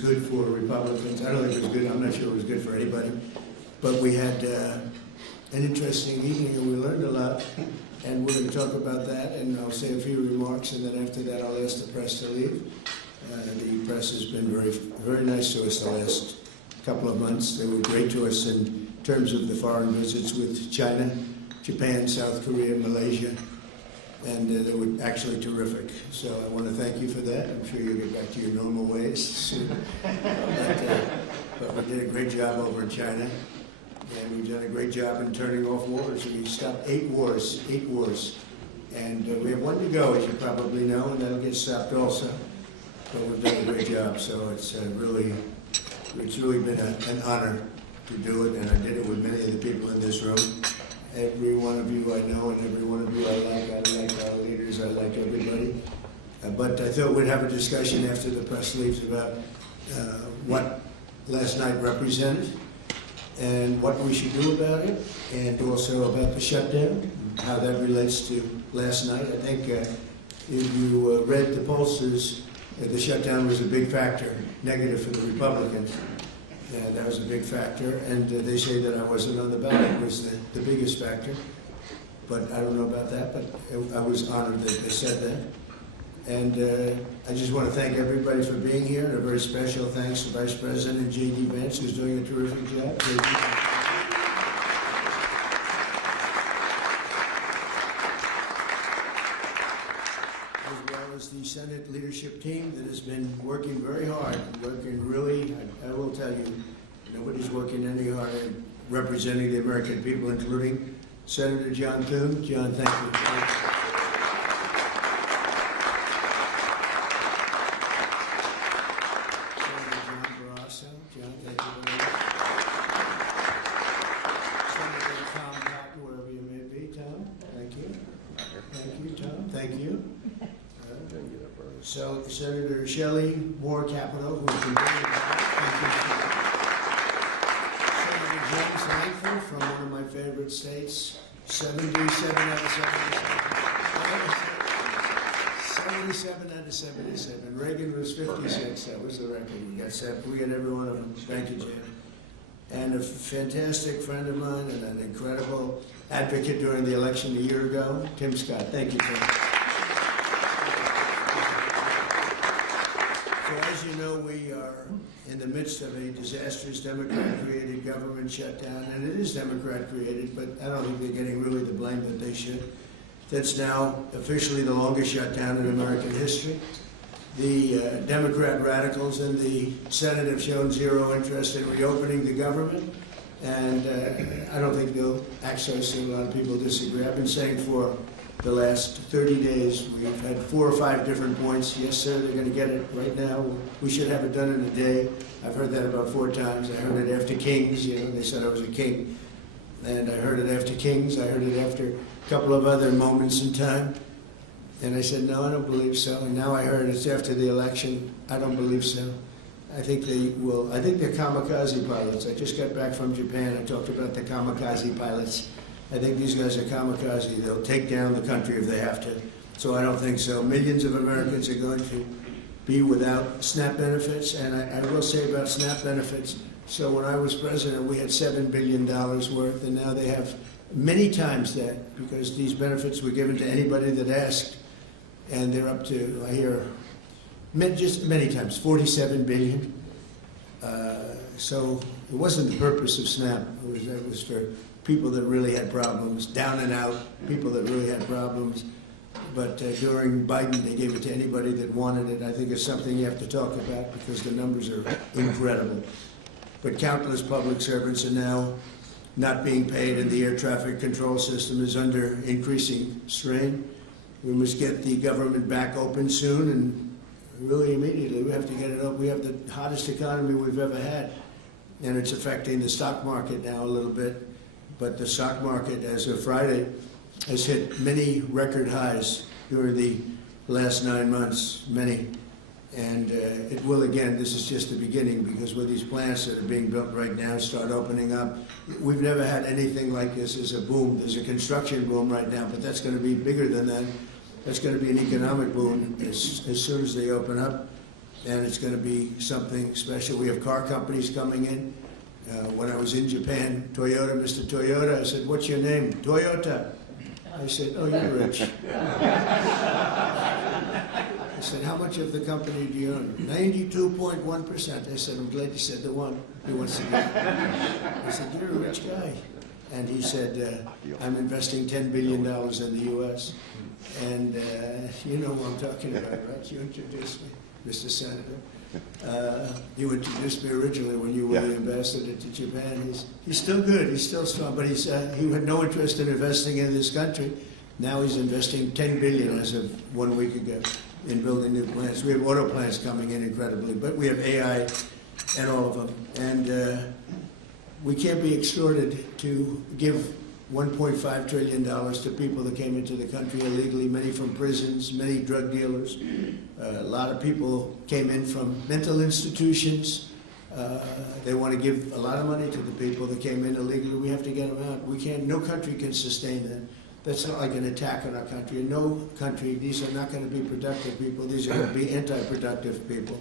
good for Republicans. I don't think it was good. I'm not sure it was good for anybody. But we had an interesting evening, and we learned a lot. And we're going to talk about that, and I'll say a few remarks, and then after that I'll ask the press to leave. The press has been very nice to us the last couple of months. They were great to us in terms of the foreign visits with China, Japan, South Korea, Malaysia, and they were actually terrific. So I want to thank you for that. I'm sure you'll get back to your normal ways soon. But we did a great job over in China. And we've done a great job in turning off wars. We stopped 8 wars. And we have 1 to go, as you probably know, and that'll get stopped also. But we've done a great job, so it's really been an honor to do it, and I did it with many of the people in this room. Every one of you I know, and every one of you I like our leaders, I like everybody. But I thought we'd have a discussion after the press leaves about what last night represented, and what we should do about it, and also about the shutdown, how that relates to last night. I think if you read the pollsters, the shutdown was a big factor, negative for the Republicans. That was a big factor, and they say that I wasn't on the ballot was the biggest factor. But I don't know about that, but I was honored that they said that. And I just want to thank everybody for being here, and a very special thanks to Vice President J.D. Vance, who's doing a terrific job. As well as the Senate leadership team that has been working very hard, working really, I will tell you, nobody's working any harder representing the American people, including Senator John Thune. John, thank you. So Senator Shelley Moore Capito, who has been very Senator James Lankford from one of my favorite states, 77 out of 77. 77 out of 77. Reagan was 56. That was the record. We got every one of them. Thank you, Jim. And a fantastic friend of mine and an incredible advocate during the election a year ago, Tim Scott. Thank you, Tim. As you know, we are in the midst of a disastrous Democrat-created government shutdown, and it is Democrat-created, but I don't think they're getting really the blame that they should. That's now officially the longest shutdown in American history. The Democrat radicals in the Senate have shown zero interest in reopening the government, and I don't think they'll access it. A lot of people disagree. I've been saying for the last 30 days, we've had 4 or 5 different points. Yes, sir, they're going to get it right now. We should have it done in a day. I've heard that about 4 times. I heard it after Kings. They said I was a king. And I heard it after Kings. I heard it after a couple of other moments in time. And I said, no, I don't believe so. And now I heard it's after the election. I don't believe so. I think they will. I think they're kamikaze pilots. I just got back from Japan. I talked about the kamikaze pilots. I think these guys are kamikaze. They'll take down the country if they have to. So I don't think so. Millions of Americans are going to be without SNAP benefits. And I will say about SNAP benefits, so when I was president, we had $7 billion worth, and now they have many times that, because these benefits were given to anybody that asked. And they're up to, I hear, just many times, $47 billion. So it wasn't the purpose of SNAP. It was for people that really had problems, down and out, people that really had problems. But during Biden, they gave it to anybody that wanted it. I think it's something you have to talk about because the numbers are incredible. But countless public servants are now not being paid, and the air traffic control system is under increasing strain. We must get the government back open soon, and really immediately. We have to get it up. We have the hottest economy we've ever had, and it's affecting the stock market now a little bit. But the stock market, as of Friday, has hit many record highs during the last 9 months, many. And it will again. This is just the beginning, because with these plants that are being built right now start opening up, we've never had anything like this as a boom. There's a construction boom right now, but that's going to be bigger than that. That's going to be an economic boom as soon as they open up. and it's going to be something special. We have car companies coming in. When I was in Japan, Toyota, Mr. Toyota, I said, "What's your name?" "Toyota." I said, "Oh, you're rich." I said, "How much of the company do you own?" 92.1%. I said, "I'm glad you said the one. He wants to get." I said, "You're a rich guy." And he said, "I'm investing $10 billion in the U.S. And you know who I'm talking about, right? You introduced me, Mr. Senator. You introduced me originally when you were the ambassador to Japan. He's still good. He's still strong. But he had no interest in investing in this country. Now he's investing $10 billion as of 1 week ago in building new plants. We have auto plants coming in incredibly, but we have AI and all of them. And we can't be extorted to give $1.5 trillion to people that came into the country illegally, many from prisons, many drug dealers. A lot of people came in from mental institutions. They want to give a lot of money to the people that came in illegally. We have to get them out. We can't, no country can sustain that. That's not like an attack on our country. In no country, these are not going to be productive people. These are going to be anti-productive people.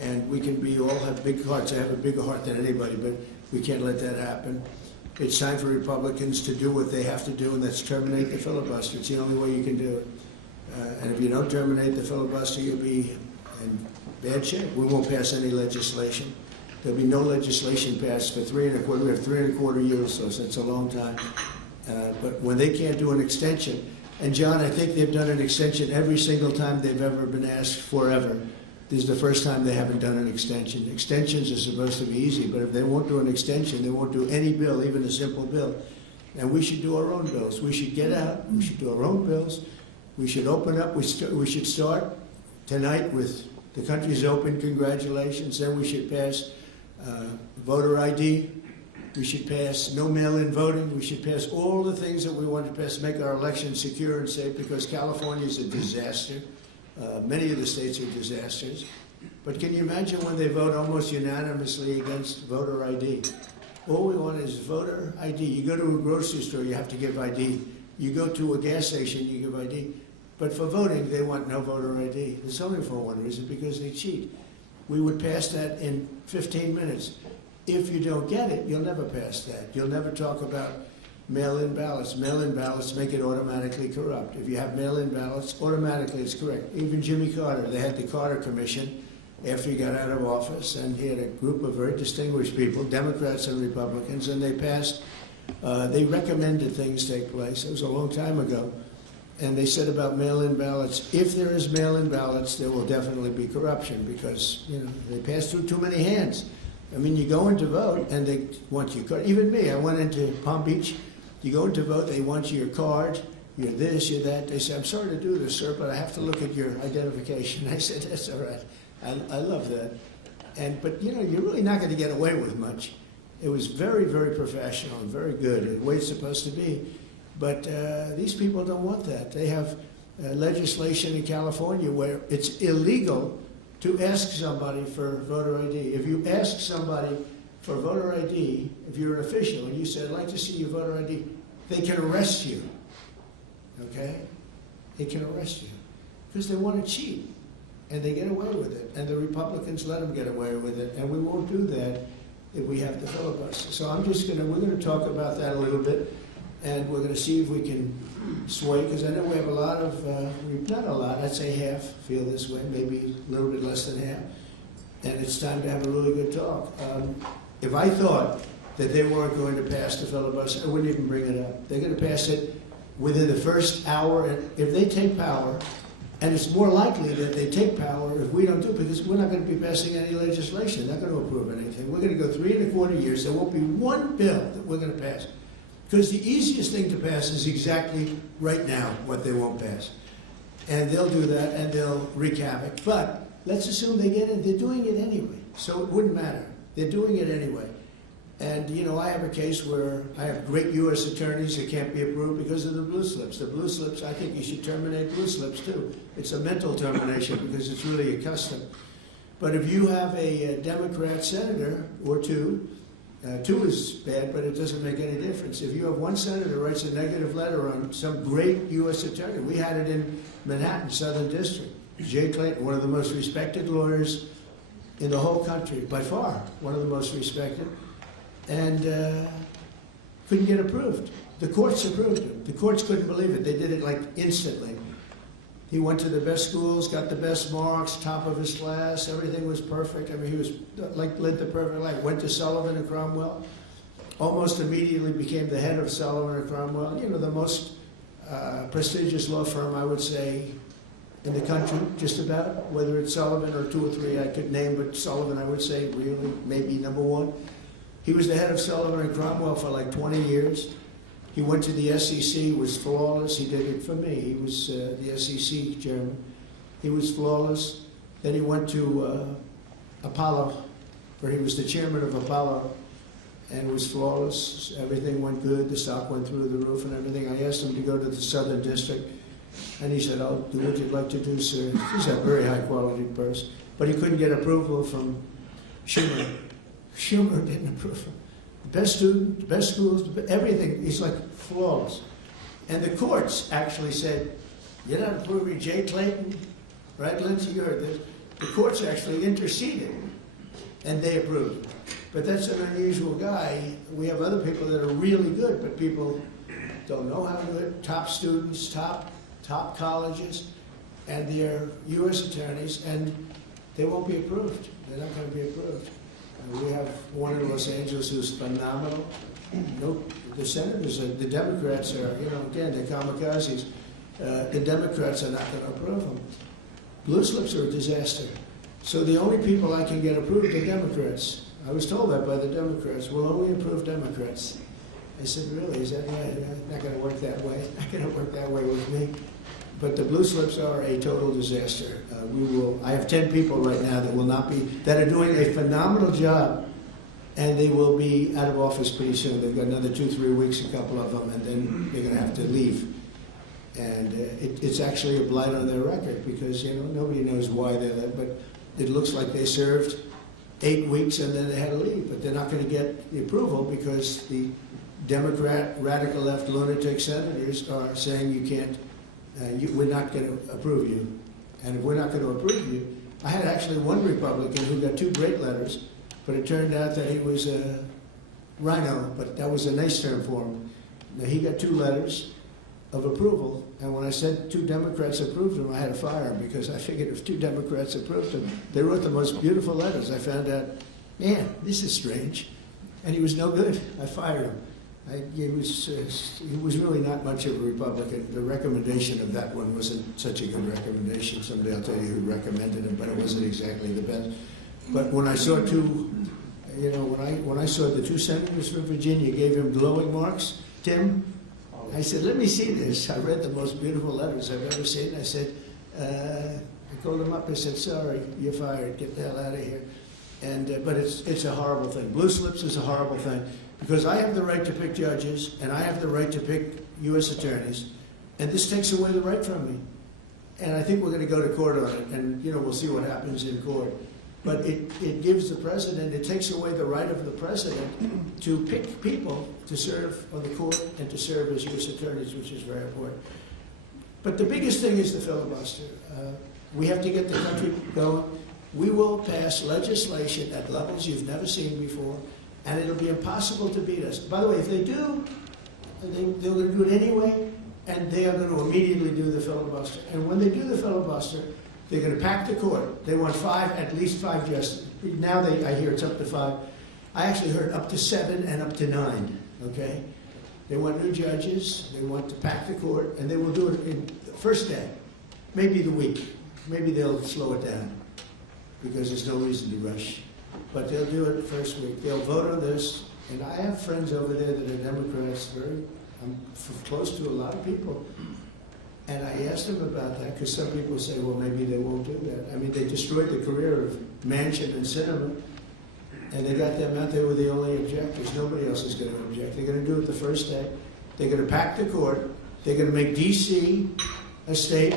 And we can be, all have big hearts. I have a bigger heart than anybody, but we can't let that happen. It's time for Republicans to do what they have to do, and that's terminate the filibuster. It's the only way you can do it. And if you don't terminate the filibuster, you'll be in bad shape. We won't pass any legislation. There'll be no legislation passed for 3.25. We have 3.25 years, so that's a long time. But when they can't do an extension, and John, I think they've done an extension every single time they've ever been asked forever. This is the first time they haven't done an extension. Extensions are supposed to be easy, but if they won't do an extension, they won't do any bill, even a simple bill. And we should do our own bills. We should get out. We should do our own bills. We should open up. We should start tonight with the country's open. Congratulations. Then we should pass voter ID. We should pass no mail-in voting. We should pass all the things that we want to pass, make our elections secure and safe, because California is a disaster. Many of the states are disasters. But can you imagine when they vote almost unanimously against voter ID? All we want is voter ID. You go to a grocery store, you have to give ID. You go to a gas station, you give ID. But for voting, they want no voter ID. It's only for one reason, because they cheat. We would pass that in 15 minutes. If you don't get it, you'll never pass that. You'll never talk about mail-in ballots. Mail-in ballots make it automatically corrupt. If you have mail-in ballots, automatically it's correct. Even Jimmy Carter, they had the Carter Commission after he got out of office, and he had a group of very distinguished people, Democrats and Republicans, and they passed, they recommended things take place. It was a long time ago. And they said about mail-in ballots, if there is mail-in ballots, there will definitely be corruption, because, you know, they pass through too many hands. I mean, you go in to vote, and they want your card. Even me, I went into Palm Beach. You go in to vote, they want your card, you're this, you're that. They say, "I'm sorry to do this, sir, but I have to look at your identification." I said, "That's all right. I love that." But, you know, you're really not going to get away with much. It was very, very professional and very good, the way it's supposed to be. But these people don't want that. They have legislation in California where it's illegal to ask somebody for voter ID. If you ask somebody for voter ID, if you're an official and you say, "I'd like to see your voter ID," they can arrest you, okay? They can arrest you because they want to cheat, and they get away with it, and the Republicans let them get away with it, and we won't do that if we have the filibuster. So we're going to talk about that a little bit, and we're going to see if we can sway, because I know we have a lot of, not a lot, I'd say half feel this way, maybe a little bit less than half, and it's time to have a really good talk. If I thought that they weren't going to pass the filibuster, I wouldn't even bring it up. They're going to pass it within the first hour. And if they take power, and it's more likely that they take power if we don't do it, because we're not going to be passing any legislation. They're not going to approve anything. We're going to go 3.25 years. There won't be one bill that we're going to pass. Because the easiest thing to pass is exactly right now what they won't pass. And they'll do that, and they'll wreak havoc. But let's assume they get it. They're doing it anyway, so it wouldn't matter. They're doing it anyway. And, you know, I have a case where I have great U.S. attorneys that can't be approved because of the blue slips. The blue slips, I think you should terminate blue slips, too. It's a mental termination because it's really a custom. But if you have a Democrat senator or two is bad, but it doesn't make any difference. If you have one senator writes a negative letter on some great U.S. attorney, we had it in Manhattan, Southern District. Jay Clayton, one of the most respected lawyers in the whole country, by far, one of the most respected, and couldn't get approved. The courts approved him. The courts couldn't believe it. They did it like instantly. He went to the best schools, got the best marks, top of his class, everything was perfect. I mean, he was like lived the perfect life. Went to Sullivan and Cromwell, almost immediately became the head of Sullivan and Cromwell, you know, the most prestigious law firm, I would say, in the country, just about, whether it's Sullivan or two or three I could name, but Sullivan, I would say, really, maybe number one. He was the head of Sullivan and Cromwell for like 20 years. He went to the SEC, was flawless. He did it for me. He was the SEC chairman. He was flawless. Then he went to Apollo, where he was the chairman of Apollo, and was flawless. Everything went good. The stock went through the roof and everything. I asked him to go to the Southern District, and he said, "I'll do what you'd like to do, sir." He's a very high-quality person. But he couldn't get approval from Schumer. Schumer didn't approve him. Best students, best schools, everything. He's like flawless. And the courts actually said, "You're not approving Jay Clayton." Right, Lindsay, you heard this. The courts actually interceded, and they approved him. But that's an unusual guy. We have other people that are really good, but people don't know how to do it. Top students, top colleges, and they're U.S. attorneys, and they won't be approved. They're not going to be approved. And we have one in Los Angeles who's phenomenal. No, the senators, the Democrats are, you know, again, they're kamikazes. The Democrats are not going to approve them. Blue slips are a disaster. So the only people I can get approved are Democrats. I was told that by the Democrats. We'll only approve Democrats. I said, really? Is that right? Not going to work that way. Not going to work that way with me. But the blue slips are a total disaster. I have 10 people right now that are doing a phenomenal job, and they will be out of office pretty soon. They've got another 2-3 weeks, a couple of them, and then they're going to have to leave. And it's actually a blight on their record because, you know, nobody knows why they left, but it looks like they served 8 weeks and then they had to leave. But they're not going to get the approval because the Democrat, radical left lunatic senators are saying you can't, we're not going to approve you. And if we're not going to approve you, I had actually one Republican who got 2 great letters, but it turned out that he was a rhino, but that was a nice term for him. Now, he got 2 letters of approval, and when I said 2 Democrats approved him, I had to fire him because I figured if 2 Democrats approved him, they wrote the most beautiful letters. I found out, man, this is strange, and he was no good. I fired him. He was really not much of a Republican. The recommendation of that one wasn't such a good recommendation. Someday I'll tell you who recommended it, but it wasn't exactly the best. But when I saw 2, you know, when I saw the 2 senators from Virginia gave him glowing marks, Tim, I said, let me see this. I read the most beautiful letters I've ever seen. I said, I called him up. I said, sorry, you're fired. Get the hell out of here. And but it's a horrible thing. Blue slips is a horrible thing because I have the right to pick judges and I have the right to pick U.S. attorneys, and this takes away the right from me. And I think we're going to go to court on it, and you know we'll see what happens in court. But it gives the president, it takes away the right of the president to pick people to serve on the court and to serve as U.S. attorneys, which is very important. But the biggest thing is the filibuster. We have to get the country going. We will pass legislation at levels you've never seen before, and it'll be impossible to beat us. By the way, if they do, they're going to do it anyway, and they are going to immediately do the filibuster. And when they do the filibuster, they're going to pack the court. They want at least five justices. Now I hear it's up to 5. I actually heard up to 7 and up to 9, okay? They want new judges. They want to pack the court, and they will do it in the first day, maybe the week. Maybe they'll slow it down because there's no reason to rush. But they'll do it the first week. They'll vote on this, and I have friends over there that are Democrats. I'm close to a lot of people. And I asked them about that because some people say, well, maybe they won't do that. I mean, they destroyed the career of Manchin and Sinema, and they got them out. They were the only objectors. Nobody else is going to object. They're going to do it the first day. They're going to pack the court. They're going to make D.C. a state,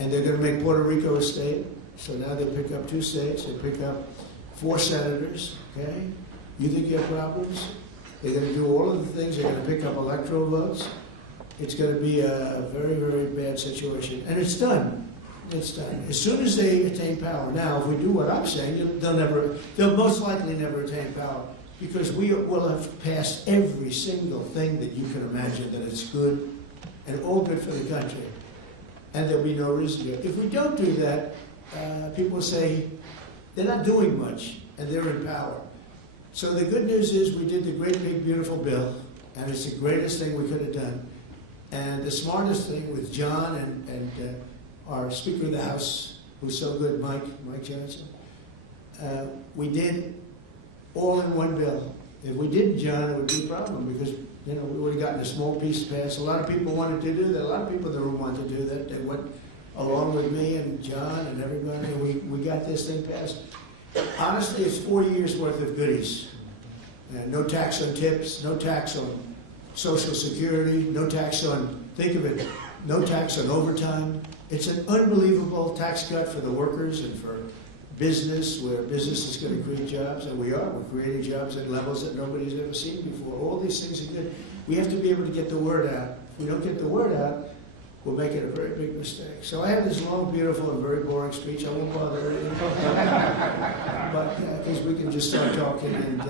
and they're going to make Puerto Rico a state. So now they pick up 2 states. They pick up 4 senators, okay? You think you have problems? They're going to do all of the things. They're going to pick up electoral votes. It's going to be a very, very bad situation. And it's done. It's done. As soon as they attain power. Now, if we do what I'm saying, they'll most likely never attain power, because we will have passed every single thing that you can imagine that it's good and all good for the country. And there'll be no reason to. If we don't do that, people say they're not doing much and they're in power. So the good news is we did the great big beautiful bill, and it's the greatest thing we could have done. And the smartest thing with John and our Speaker of the House, who's so good, Mike Johnson, we did all in one bill. If we didn't, John, it would be a problem, because we would have gotten a small piece passed. A lot of people wanted to do that. A lot of people in the room wanted to do that. They went along with me and John and everybody, and we got this thing passed. Honestly, it's 4 years worth of goodies. No tax on tips, no tax on Social Security, no tax on, think of it, no tax on overtime. It's an unbelievable tax cut for the workers and for business, where business is going to create jobs, and we're creating jobs at levels that nobody's ever seen before. All these things are good. We have to be able to get the word out. If we don't get the word out, we'll make it a very big mistake. So I have this long, beautiful, and very boring speech. I won't bother anyone. But because we can just start talking, and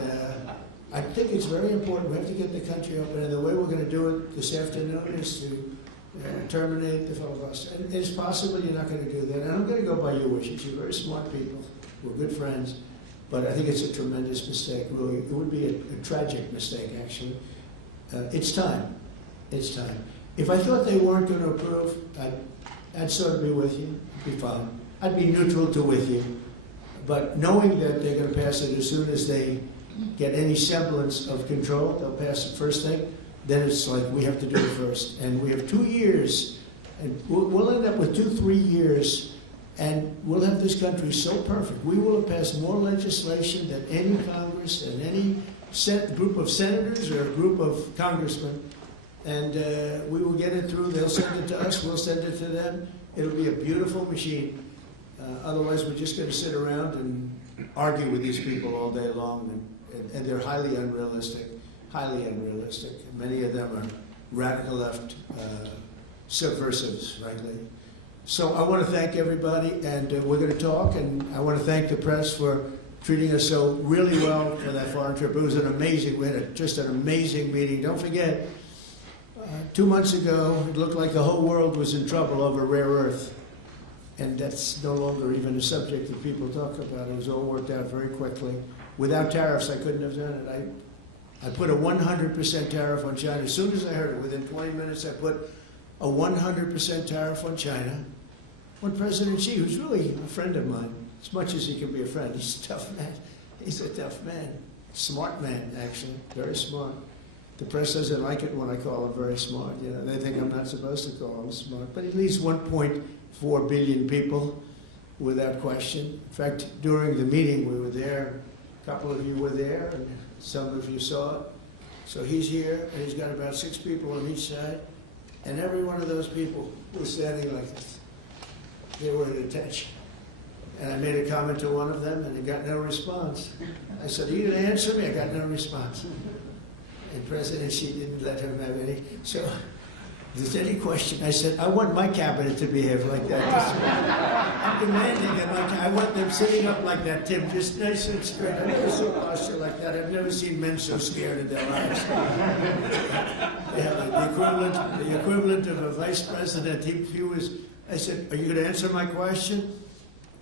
I think it's very important. We have to get the country open, and the way we're going to do it this afternoon is to terminate the filibuster. And it's possible you're not going to do that. And I'm going to go by your wishes. You're very smart people. We're good friends. But I think it's a tremendous mistake, really. It would be a tragic mistake, actually. It's time. It's time. If I thought they weren't going to approve, I'd sort of be with you. It'd be fine. I'd be neutral to with you. But knowing that they're going to pass it as soon as they get any semblance of control, they'll pass it first thing. Then it's like we have to do it first. And we have 2 years, and we'll end up with 2-3 years, and we'll have this country so perfect. We will have passed more legislation than any Congress and any group of senators or a group of congressmen. And we will get it through. They'll send it to us. We'll send it to them. It'll be a beautiful machine. Otherwise, we're just going to sit around and argue with these people all day long. And they're highly unrealistic. Highly unrealistic. Many of them are radical left subversives, frankly. So I want to thank everybody, and we're going to talk. And I want to thank the press for treating us so really well for that foreign trip. It was an amazing, we had just an amazing meeting. Don't forget, 2 months ago, it looked like the whole world was in trouble over rare earth. And that's no longer even a subject that people talk about. It was all worked out very quickly. Without tariffs, I couldn't have done it. I put a 100% tariff on China. As soon as I heard it, within 20 minutes, I put a 100% tariff on China. When President Xi, who's really a friend of mine, as much as he can be a friend, he's a tough man. He's a tough man. Smart man, actually. Very smart. The press doesn't like it when I call him very smart. They think I'm not supposed to call him smart. But he leads 1.4 billion people without question. In fact, during the meeting, we were there. A couple of you were there, and some of you saw it. So he's here, and he's got about 6 people on each side. And every one of those people was standing like this. They were at attention. And I made a comment to one of them, and he got no response. I said, "Are you going to answer me?" I got no response. And President Xi didn't let him have any. So if there's any question, I said, I want my cabinet to behave like that. I'm demanding that I want them sitting up like that, Tim, just nice and straight. I've never seen a posture like that. I've never seen men so scared in their lives. Yeah, the equivalent of a vice president. He was. I said, "Are you going to answer my question?"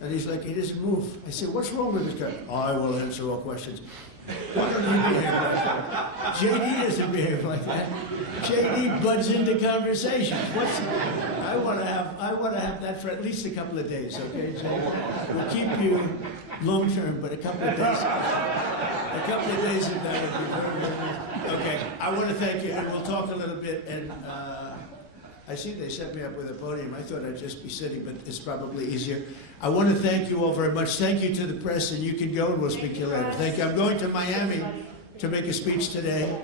And he's like, he doesn't move. I said, "What's wrong with this guy?" "I will answer all questions." Why don't you behave like that? JD doesn't behave like that. JD butts into conversations. I want to have that for at least a couple of days, okay, JD? We'll keep you long term, but a couple of days. A couple of days of that would be very good. Okay, I want to thank you, and we'll talk a little bit. And I see they set me up with a podium. I thought I'd just be sitting, but it's probably easier. I want to thank you all very much. Thank you to the press, and you can go, and we'll speak to you later. Thank you. I'm going to Miami to make a speech today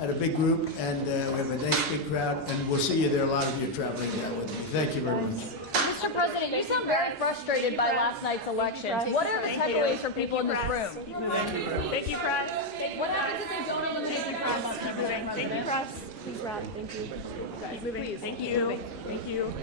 at a big group, and we have a nice big crowd, and we'll see you there. A lot of you traveling down with me. Thank you very much. Mr. President, you sound very frustrated by last night's elections. What are the takeaways for people in this room? Thank you very much. Thank you, press. What happens if they don't eliminate the press? Thank you, press. Please, Rob. Thank you. Keep moving. Thank you. Thank you.